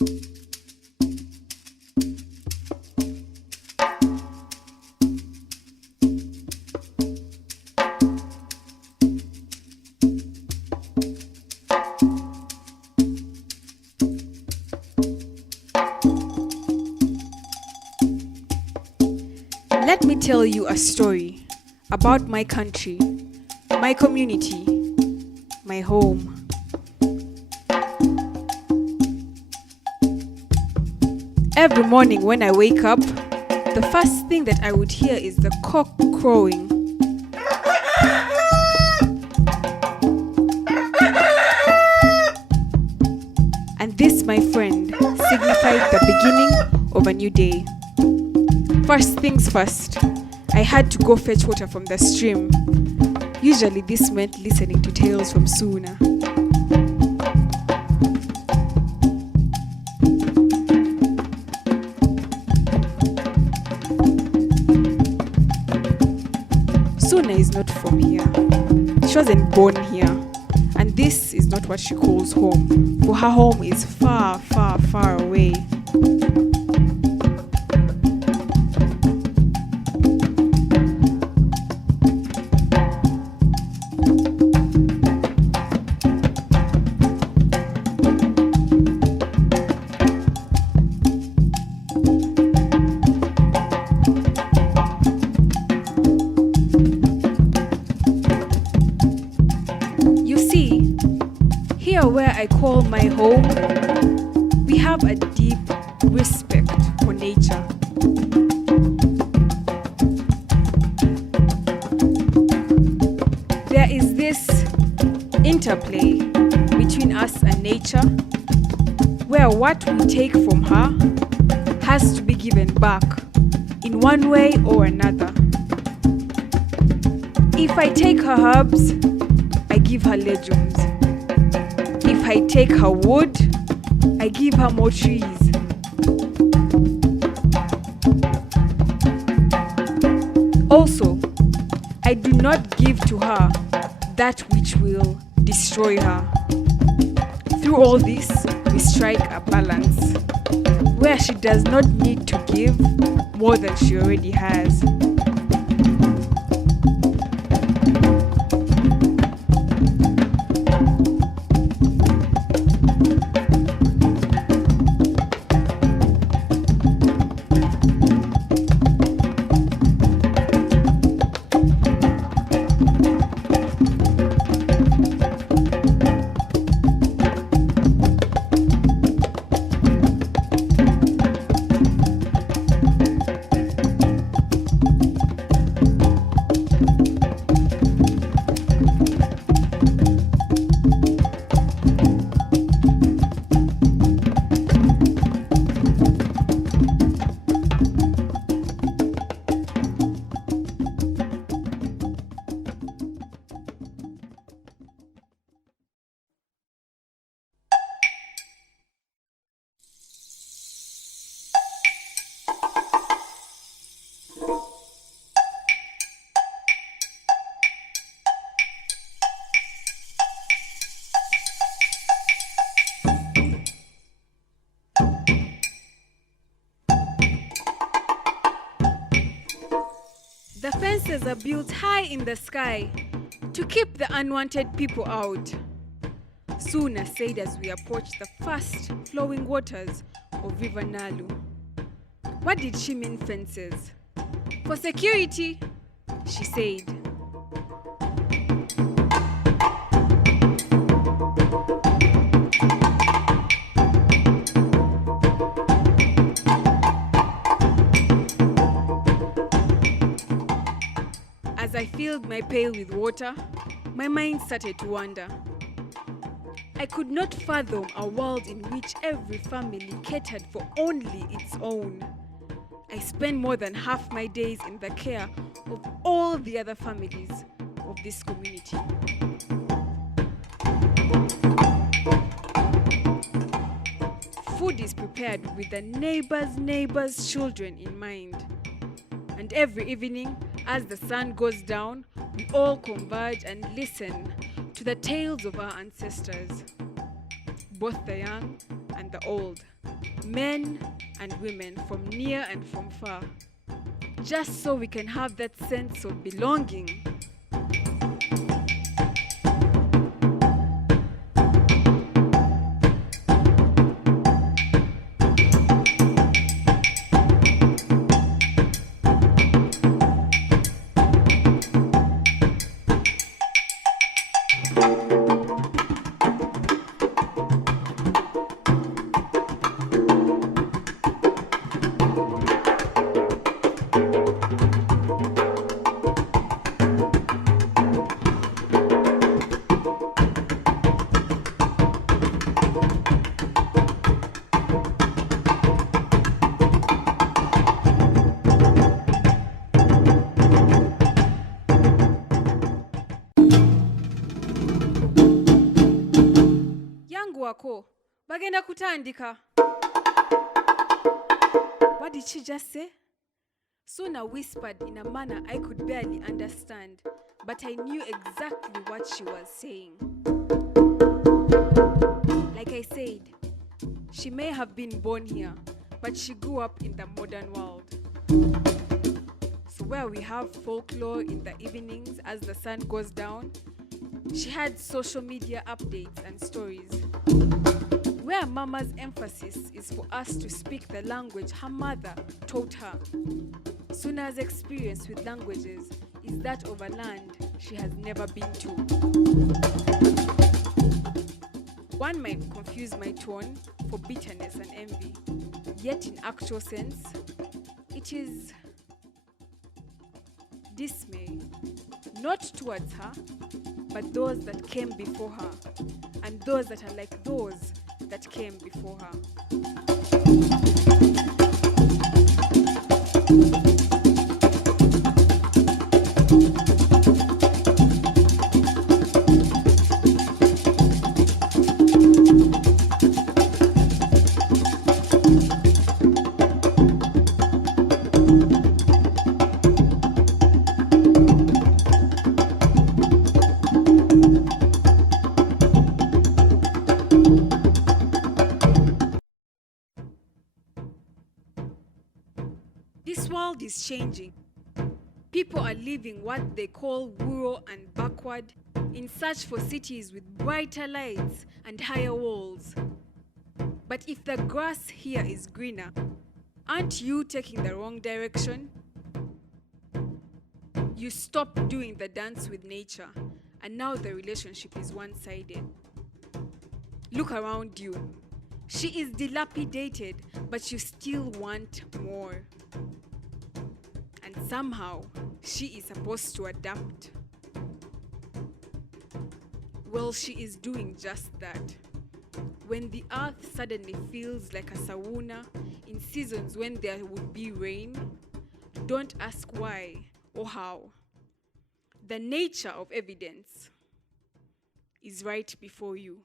Let me tell you a story about my country, my community, my home. Every morning when I wake up, the first thing that I would hear is the cock crowing. And this, my friend, signified the beginning of a new day. First things first, I had to go fetch water from the stream. Usually this meant listening to tales from Suna. Suna is not from here. She wasn't born here. And this is not what she calls home, for her home is far, far, far away. Where I call my home, we have a deep respect for nature. There is this interplay between us and nature, where what we take from her has to be given back in one way or another. If I take her herbs, I give her legumes. If I take her wood, I give her more trees. Also, I do not give to her that which will destroy her. Through all this, we strike a balance, where she does not need to give more than she already has. The fences are built high in the sky to keep the unwanted people out. Suna said as we approached the fast flowing waters of River Nalu. What did she mean fences? For security, she said. As I filled my pail with water, my mind started to wander. I could not fathom a world in which every family catered for only its own. I spent more than half my days in the care of all the other families of this community. Food is prepared with the neighbor's children in mind. And every evening, as the sun goes down, we all converge and listen to the tales of our ancestors, both the young and the old, men and women from near and from far, just so we can have that sense of belonging. Yangu wako, bagenda kutandika. What did she just say? Suna whispered in a manner I could barely understand, but I knew exactly what she was saying. Like I said, she may have been born here, but she grew up in the modern world. So where we have folklore in the evenings as the sun goes down, she had social media updates and stories. Where Mama's emphasis is for us to speak the language her mother taught her, Suna's experience with languages is that of a land she has never been to. One might confuse my tone for bitterness and envy, yet in actual sense, it is dismay, not towards her, but those that came before her, and those that are like those that came before her. This world is changing. People are living what they call rural and backward in search for cities with brighter lights and higher walls. But if the grass here is greener, aren't you taking the wrong direction? You stopped doing the dance with nature, and now the relationship is one-sided. Look around you. She is dilapidated, but you still want more. And somehow, she is supposed to adapt. Well, she is doing just that. When the earth suddenly feels like a sauna in seasons when there would be rain, don't ask why or how. The nature of evidence is right before you.